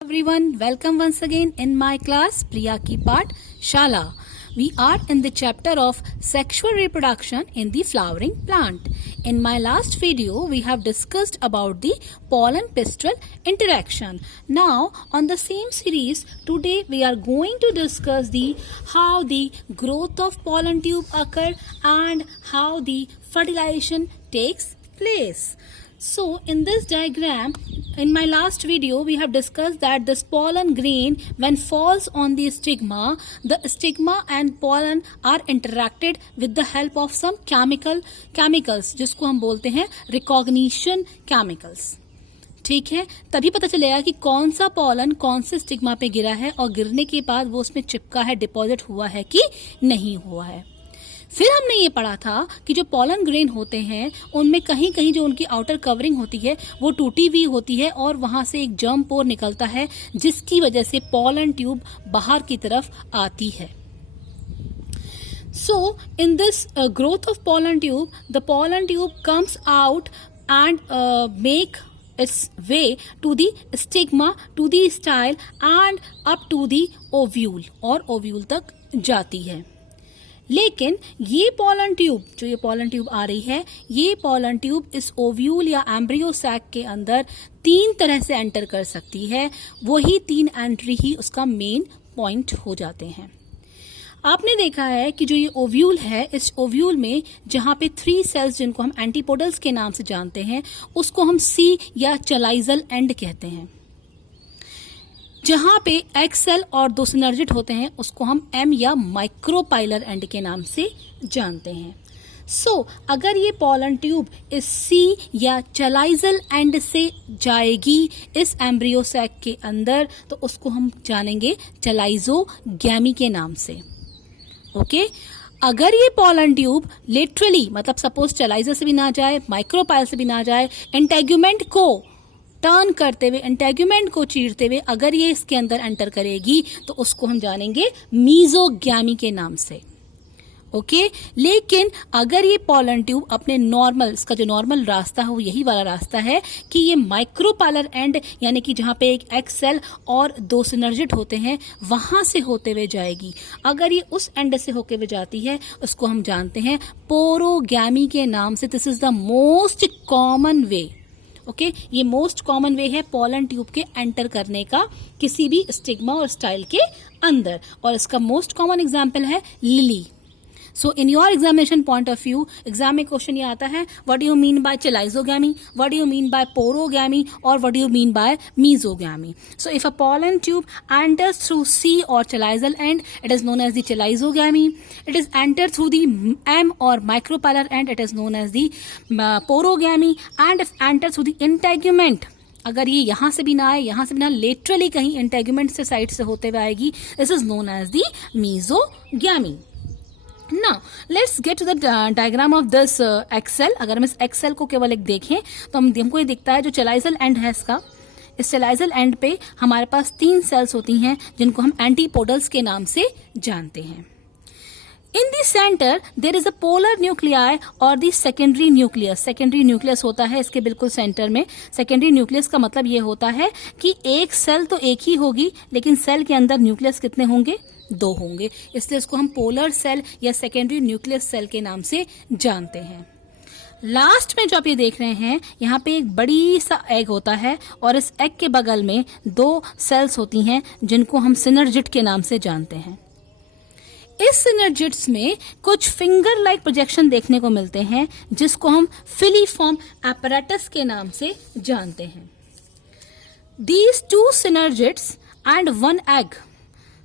Everyone, welcome once again in my class Priya Ki Path Shala. We are in the chapter of sexual reproduction in the flowering plant. In my last video, we have discussed about the pollen-pistil interaction. Now, on the same series, today we are going to discuss the how the growth of pollen tube occur and how the fertilization takes place. So in this diagram, in my last video, we have discussed that this pollen grain when falls on the stigma and pollen are interacted with the help of some chemicals जिसको हम बोलते हैं recognition chemicals. ठीक है, तभी पता चलेगा कि कौन सा पॉलन कौन से स्टिग्मा पे गिरा है और गिरने के बाद वो उसमें चिपका है, डिपॉजिट हुआ है कि नहीं हुआ है. फिर हमने ये पढ़ा था कि जो पॉलन ग्रेन होते हैं उनमें कहीं कहीं जो उनकी आउटर कवरिंग होती है वो टूटी हुई होती है और वहां से एक जर्म पोर निकलता है जिसकी वजह से पॉलन ट्यूब बाहर की तरफ आती है. So in this growth of pollen tube, the pollen tube comes out and make its way to the stigma, to the style and up to the ovule और ओव्यूल तक जाती है. लेकिन ये पॉलन ट्यूब जो ये पॉलन ट्यूब आ रही है, ये पॉलन ट्यूब इस ओव्यूल या एम्ब्रियो सैक के अंदर 3 तरह से एंटर कर सकती है. वही 3 एंट्री ही उसका मेन पॉइंट हो जाते हैं. आपने देखा है कि जो ये ओव्यूल है, इस ओव्यूल में जहां पे 3 सेल्स जिनको हम एंटीपोडल्स के नाम से जानते हैं उसको हम सी या चलाइजल एंड कहते हैं. जहां पे एग सेल और 2 सिनर्जिड होते हैं उसको हम एम या माइक्रोपाइलर एंड के नाम से जानते हैं. अगर ये पॉलन ट्यूब इस सी या चलाइजल एंड से जाएगी इस एम्ब्रियो सैक के अंदर तो उसको हम जानेंगे चलाइजोगैमी के नाम से. ओके, अगर ये पॉलन ट्यूब लिटरली मतलब सपोज चलाइजल से भी ना जाए, माइक्रोपाइल से भी ना जाए, इंटेग्यूमेंट को टर्न करते हुए, इंटेग्यूमेंट को चीरते हुए अगर ये इसके अंदर एंटर करेगी तो उसको हम जानेंगे मीजोगैमी के नाम से. ओके, लेकिन अगर ये पॉलन ट्यूब अपने नॉर्मल, इसका जो नॉर्मल रास्ता है वो यही वाला रास्ता है कि ये माइक्रोपाइलर एंड यानी कि जहां पे एक एग सेल और 2 सिनर्जिड होते हैं वहां से होते हुए जाएगी. अगर ये उस एंड से होके हुए जाती है उसको हम जानते हैं पोरोगैमी के नाम से. This is the most common way. Okay, ये मोस्ट कॉमन वे है पॉलन ट्यूब के एंटर करने का किसी भी स्टिग्मा और स्टाइल के अंदर. और इसका मोस्ट कॉमन एग्जाम्पल है lily. So in your examination point of view exam में क्वेश्चन ये आता है, what do you mean by chalazogamy, what do you mean by porogamy और what do you mean by mesogamy. So if a pollen tube enters through C or chalizal end, it is known as the chalizogamy. It is entered through the M or micropylar end, it is known as the porogamy. And if entered through the integument, अगर ये यहां से भी ना आए, यहां से भी ना, लेटरली कहीं इंटेग्यूमेंट से साइड से होते हुए आएगी, this is known as the mesogamy. Now, let's get to the diagram of this egg cell. अगर हम इस egg cell को केवल एक देखें तो हमको ये दिखता है जो चलाइजल एंड है इसका, इस चलाइजल एंड पे हमारे पास 3 सेल्स होती हैं जिनको हम एंटीपोडल्स के नाम से जानते हैं. In the center there is a polar nuclei और the secondary nucleus. secondary nucleus होता है इसके बिल्कुल सेंटर में. secondary nucleus का मतलब ये होता है कि एक सेल तो एक ही होगी लेकिन सेल के अंदर न्यूक्लियस कितने होंगे, 2 होंगे. इसलिए इसको हम पोलर सेल या सेकेंडरी न्यूक्लियस सेल के नाम से जानते हैं. लास्ट में जो आप ये देख रहे हैं यहाँ पे एक बड़ी सा एग होता है और इस एग के बगल में 2 सेल्स होती हैं जिनको हम सिनर्जिड के नाम से जानते हैं. इस सिनर्जिड्स में कुछ फिंगर लाइक प्रोजेक्शन देखने को मिलते हैं जिसको हम फिलीफॉर्म apparatus के नाम से जानते हैं. These 2 synergids and 1 egg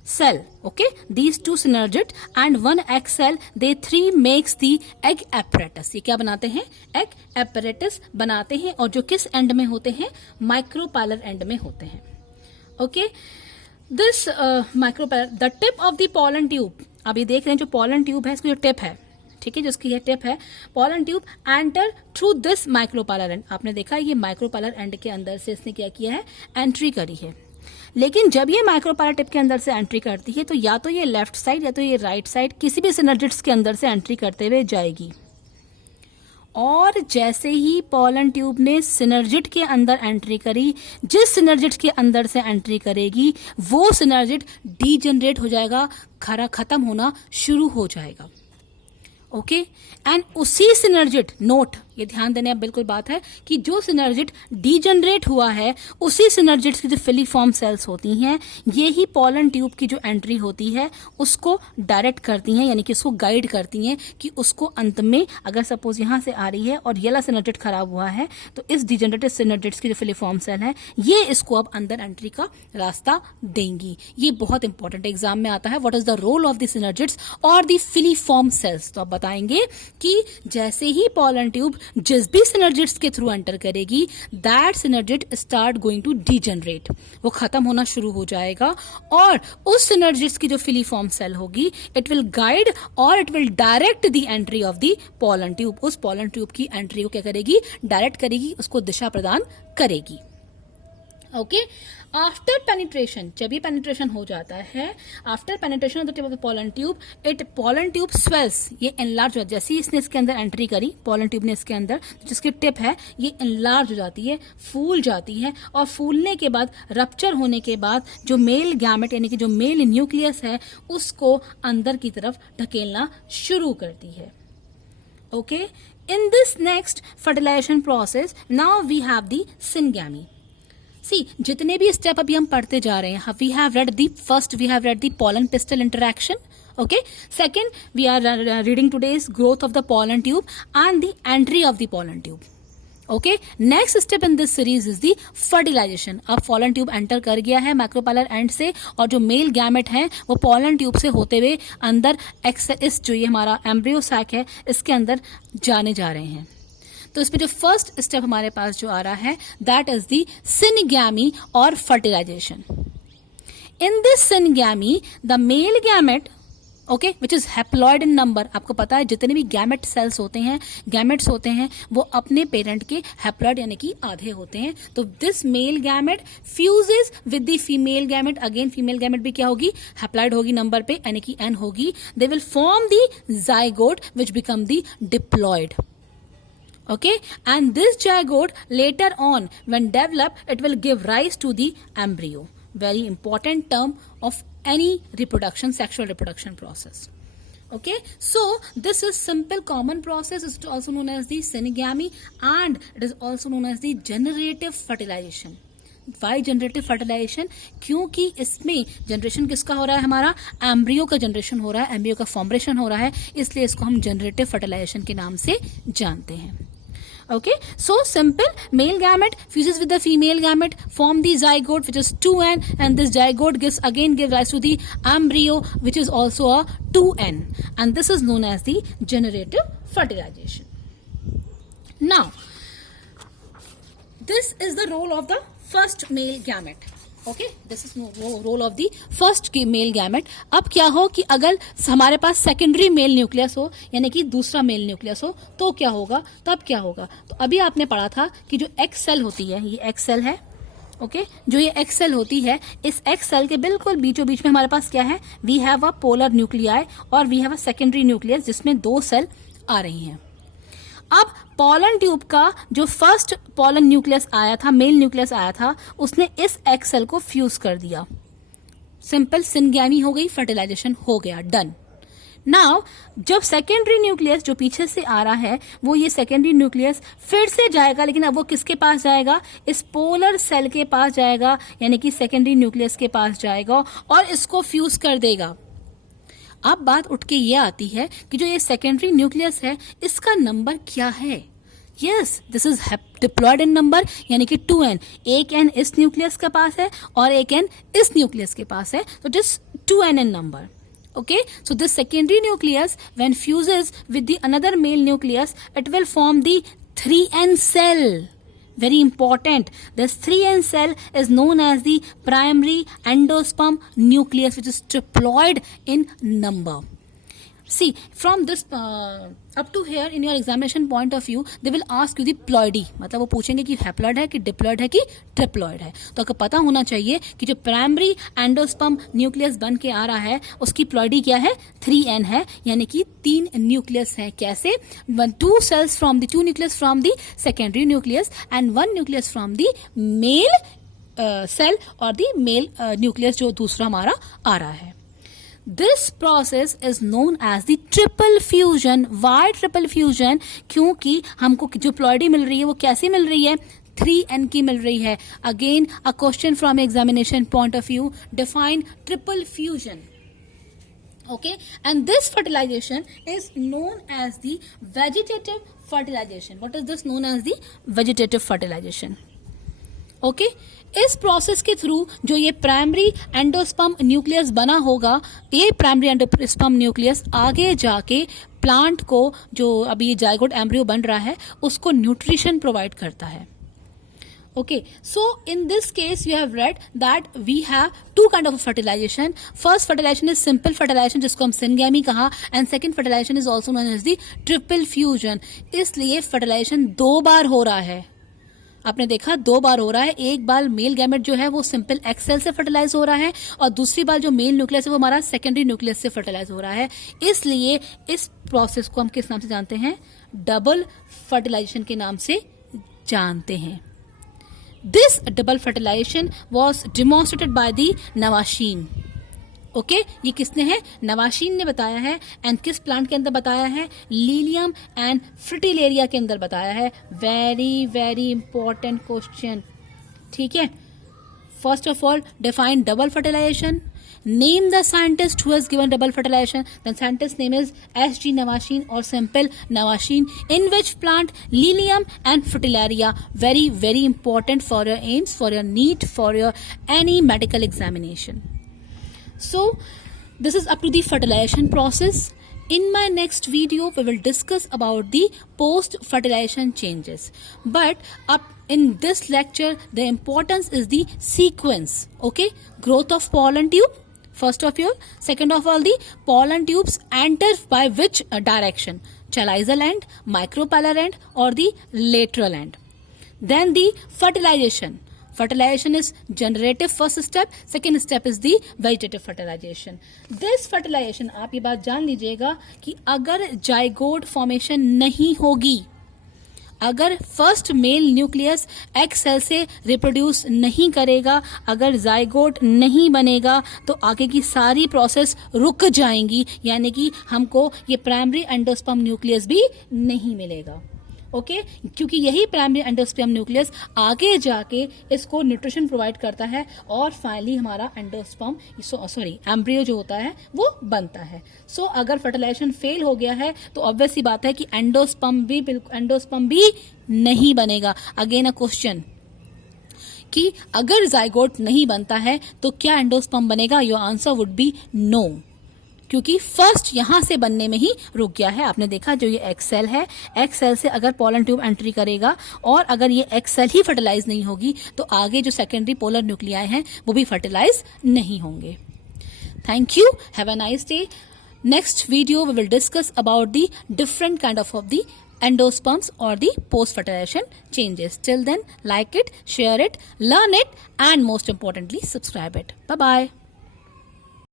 cell, okay, these 2 synergid and 1 egg cell, they 3 makes the egg apparatus. ये क्या बनाते हैं, egg apparatus बनाते हैं और जो किस एंड में होते हैं, माइक्रोपाइलर एंड में होते हैं. Okay, this micropylar, the tip of the pollen tube, अब ये देख रहे हैं जो पॉलन ट्यूब है इसकी जो टिप है, ठीक है, जिसकी ये टिप है, pollen tube enter through this micropylar and. आपने देखा ये माइक्रोपाइलर एंड के अंदर से इसने क्या किया है, एंट्री करी है. लेकिन जब ये माइक्रोपाइलर टिप के अंदर से एंट्री करती है तो या तो ये लेफ्ट साइड या तो ये राइट साइड किसी भी सिनर्जिड्स के अंदर से एंट्री करते हुए जाएगी. और जैसे ही पोलन ट्यूब ने सिनर्जिड के अंदर एंट्री करी, जिस सिनर्जिड के अंदर से एंट्री करेगी वो सिनर्जिड डीजनरेट हो जाएगा, खत्म होना शुरू हो जाएगा। ओके एंड उसी सिनर्जिड, नोट ये ध्यान देने बिल्कुल बात है कि जो सिनर्जिड डीजनरेट हुआ है उसी सिनर्जिड की जो फिलीफॉर्म सेल्स होती हैं ये ही पोलन ट्यूब की जो एंट्री होती है उसको डायरेक्ट करती हैं, यानी कि उसको गाइड करती हैं कि उसको अंत में अगर सपोज यहाँ से आ रही है और ये वाला सिनर्जिड खराब हुआ है तो इस डीजनरेटेड सिनर्जिड्स की जो फिलीफॉर्म सेल है ये इसको अब अंदर एंट्री का रास्ता देंगी। ये बहुत इंपॉर्टेंट एग्जाम में आता है, what is the role of the synergids और द फिलीफॉर्म सेल्स। तो आप बताएंगे कि जैसे ही पोलन ट्यूब जिस भी सिनर्जिड्स के थ्रू एंटर करेगी that synergid start going to degenerate, वो खत्म होना शुरू हो जाएगा और उस सिनर्जिड्स की जो फिलीफॉर्म सेल होगी इट विल गाइड और it will direct the entry of the pollen tube. उस पोलन ट्यूब की एंट्री को क्या करेगी, डायरेक्ट करेगी, उसको दिशा प्रदान करेगी। ओके आफ्टर पेनिट्रेशन, जब ये पेनिट्रेशन हो जाता है, after penetration of the tip of the pollen tube, pollen tube swells, ये एनलार्ज हो, जैसे ही इसने इसके अंदर एंट्री करी, पोलन ट्यूब ने इसके अंदर, जिसकी टिप है ये एनलार्ज हो जाती है, फूल जाती है और फूलने के बाद, रप्चर होने के बाद जो मेल गैमेट यानी कि जो मेल न्यूक्लियस है उसको अंदर की तरफ ढकेलना शुरू करती है। Okay in this next fertilization process now we have the syngamy. See जितने भी स्टेप अभी हम पढ़ते जा रहे हैं, we have read the first, we have read the pollen pistil interaction. Okay, second we are reading today's growth of the pollen tube and the entry of the pollen tube. Okay, next step in this series is the fertilization. अब pollen tube enter कर गया है micropylar end से और जो male gamete हैं वो pollen tube से होते हुए अंदर इस जो ये हमारा एम्ब्रियो सैक है इसके अंदर जाने जा रहे हैं। तो इसमें जो फर्स्ट स्टेप हमारे पास जो आ रहा है दैट इज द सिनगैमी और fertilization. In this syngamy the male gamete, okay, which is haploid in number, आपको पता है जितने भी गैमेट सेल्स होते हैं, गैमेट्स होते हैं, वो अपने पेरेंट के हैप्लॉइड यानी कि आधे होते हैं। तो this male gamete fuses with the female gamete, again female gamete भी क्या होगी, हैप्लॉइड होगी नंबर पे यानी कि एन होगी। They will form the zygote which become the diploid. Okay, and this zygote later on when develop it will give rise to the embryo, very important term of any reproduction, sexual reproduction process. Okay, so this is simple common process, is also known as the synegamy and it is also known as the generative fertilization. Why generative fertilization? क्योंकि इसमें generation किसका हो रहा है, हमारा embryo का generation हो रहा है, एम्ब्रियो का फॉर्मेशन हो रहा है, इसलिए इसको हम जनरेटिव फर्टिलाइजेशन के नाम से जानते हैं। Okay, so simple, male gamete fuses with the female gamete, form the zygote which is 2n, and this zygote gives rise to the embryo which is also a 2n, and this is known as the generative fertilization. Now this is the role of the first male gamete. Okay, this is role of the first male gamete. अब क्या हो कि अगर हमारे पास secondary mail nucleus हो यानी कि दूसरा मेल न्यूक्लियस हो तो क्या होगा, तब क्या होगा। तो अभी आपने पढ़ा था कि जो एक्स सेल होती है, ये एक्स सेल है, ओके, जो ये एक्स सेल होती है, इस एक्स सेल के बिल्कुल बीचों बीच में हमारे पास क्या है, we have a polar nuclei और we have a secondary nucleus जिसमें 2 सेल आ रही हैं। अब पोलन ट्यूब का जो फर्स्ट पोलन न्यूक्लियस आया था, मेल न्यूक्लियस आया था, उसने इस एक्स सेल को फ्यूज कर दिया, सिंपल सिनगैमी हो गई, फर्टिलाइजेशन हो गया, डन। नाउ जब सेकेंडरी न्यूक्लियस जो पीछे से आ रहा है वो ये सेकेंडरी न्यूक्लियस फिर से जाएगा, लेकिन अब वो किसके पास जाएगा, इस पोलर सेल के पास जाएगा, यानी कि सेकेंडरी न्यूक्लियस के पास जाएगा और इसको फ्यूज कर देगा। अब बात उठ के ये आती है कि जो ये सेकेंडरी न्यूक्लियस है इसका नंबर क्या है। Yes, this is diploid in number यानी कि 2n, एक n इस न्यूक्लियस के पास है और एक n इस न्यूक्लियस के पास है, तो this 2n in number. Okay, so this secondary nucleus when fuses with the another male nucleus it will form the 3n cell. Very important, this 3n cell is known as the primary endosperm nucleus which is triploid in number. See, from this up to here in your examination point of view, they will ask you the ploidy, मतलब वो पूछेंगे कि haploid है कि diploid है कि triploid है। तो आपको पता होना चाहिए कि जो प्राइमरी एंडोस्पर्म न्यूक्लियस बन के आ रहा है उसकी प्लॉइडी क्या है, 3n है, यानी कि 3 न्यूक्लियस है। कैसे? 2 cells from the 2 nucleus from the secondary nucleus and 1 nucleus from the male cell और the male nucleus जो दूसरा हमारा आ रहा है। This process is known as the triple fusion. Why triple fusion? क्योंकि हमको जो प्लॉइडी मिल रही है वो कैसी मिल रही है, 3n की मिल रही है। Again a question from examination point of view, define triple fusion. Okay, and this fertilization is known as the vegetative fertilization. What is this known as the vegetative fertilization? Okay इस process के through जो ये primary endosperm nucleus बना होगा, ये primary endosperm nucleus आगे जाके plant को, जो अभी ये जायगोट एम्ब्रियो बन रहा है, उसको न्यूट्रिशन प्रोवाइड करता है। Okay, so in this case you have read that we have two kind of fertilization. First fertilization is simple fertilization जिसको हम syngamy कहा, and second fertilization is also known as the triple fusion. इसलिए fertilization 2 बार हो रहा है। आपने देखा 2 बार हो रहा है। एक बार मेल गैमेट जो है वो सिंपल एक्स सेल से फर्टिलाइज हो रहा है और दूसरी बार जो मेल न्यूक्लियस है वो हमारा सेकेंडरी न्यूक्लियस से फर्टिलाइज हो रहा है। इसलिए इस प्रोसेस को हम किस नाम से जानते हैं, डबल फर्टिलाइजेशन के नाम से जानते हैं। This double fertilization was demonstrated by the Nawaschin. Okay ये किसने है, नवाशीन ने बताया है। एंड किस प्लांट के अंदर बताया है, लीलियम एंड फ्रिटिलेरिया के अंदर बताया है। वेरी वेरी इंपॉर्टेंट क्वेश्चन, ठीक है। First of all define double fertilization, name the scientist who has given double fertilization. The scientist name is S.G. Navashin or simple Navashin. In which plant, lilium and fritillaria. Very very important for your aims, for your NEET, for your any medical examination. So this is up to the fertilization process. In my next video we will discuss about the post fertilization changes, but up in this lecture the importance is the sequence. Okay, growth of pollen tube first of all, second of all the pollen tubes enter by which direction, chalical end, micropylar end or the lateral end. Then the fertilization is generative first step, second step is the vegetative fertilization. This fertilization आप ये बात जान लीजिएगा कि अगर zygote formation नहीं होगी, अगर first male nucleus egg cell से रिप्रोड्यूस नहीं करेगा, अगर जाइगोट नहीं बनेगा तो आगे की सारी प्रोसेस रुक जाएंगी, यानी कि हमको ये प्राइमरी एंडोस्पर्म न्यूक्लियस भी नहीं मिलेगा। ओके क्योंकि यही प्राइमरी एंडोस्पर्म न्यूक्लियस आगे जाके इसको न्यूट्रिशन प्रोवाइड करता है और फाइनली हमारा एम्ब्रियो जो होता है वो बनता है। सो अगर फर्टिलाइजेशन फेल हो गया है तो ऑब्वियस सी बात है कि एंडोस्पर्म भी नहीं बनेगा। अगेन अ क्वेश्चन कि अगर जाइगोट नहीं बनता है तो क्या एंडोस्पर्म बनेगा? Your answer would be no, क्योंकि फर्स्ट यहां से बनने में ही रुक गया है। आपने देखा जो ये एक्स सेल है, एक्स सेल से अगर पोलन ट्यूब एंट्री करेगा और अगर ये एक्स सेल ही फर्टिलाइज नहीं होगी तो आगे जो सेकेंडरी पोलर न्यूक्लियाई हैं वो भी फर्टिलाइज नहीं होंगे। Thank you, have a nice day. Next video we will discuss about the different kind of the endosperms or the post fertilization changes. Till then, like it, share it, learn it, and most importantly subscribe it. Bye bye.